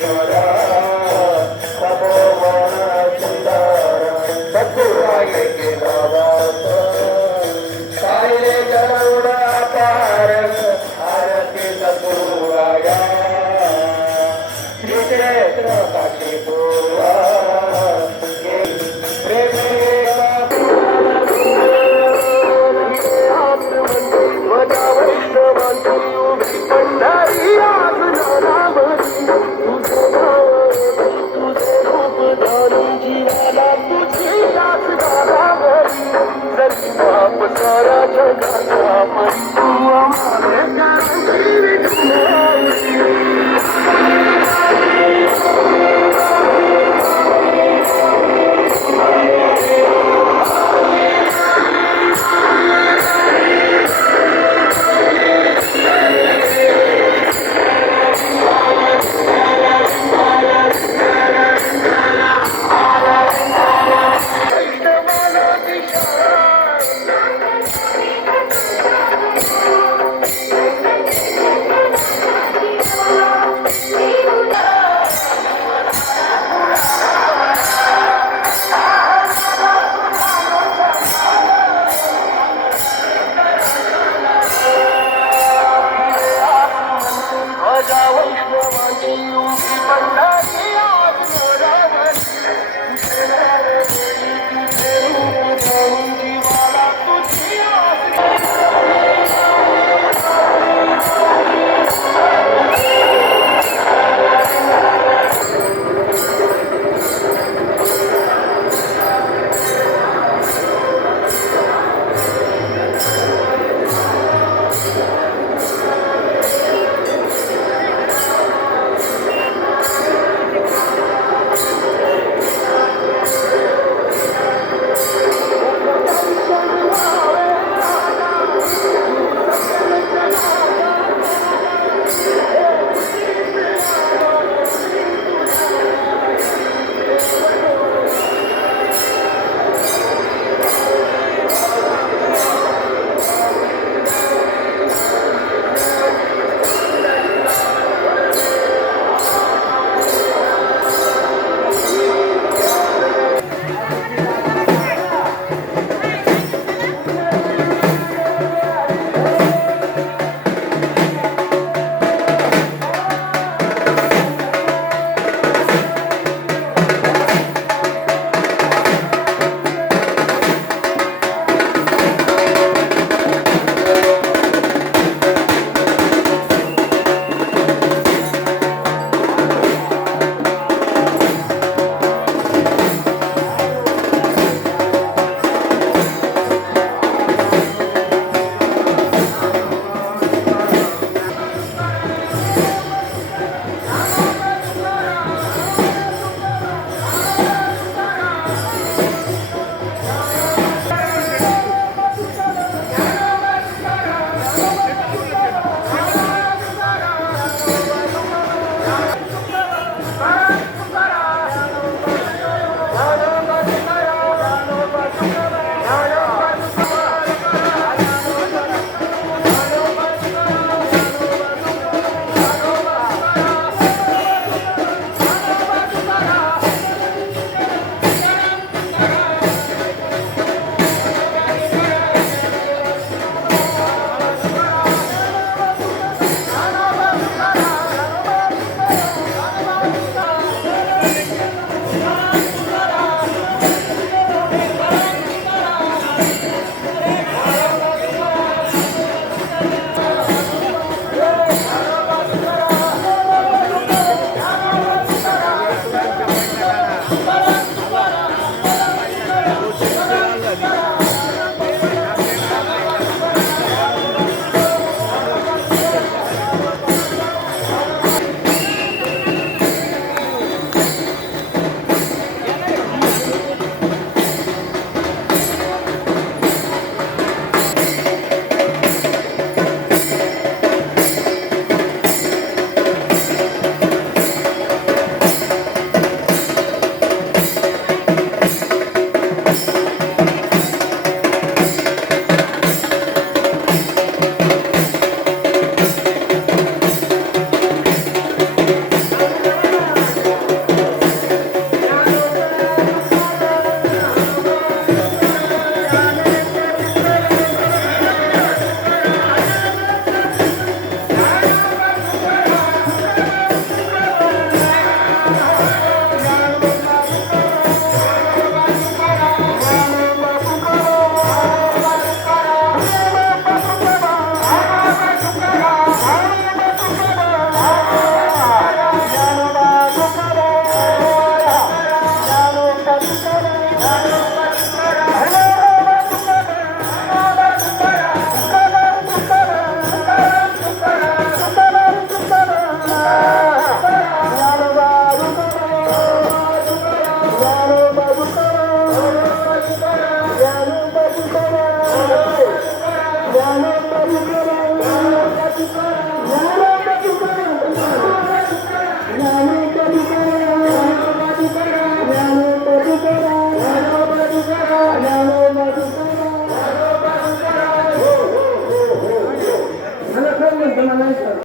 Yeah.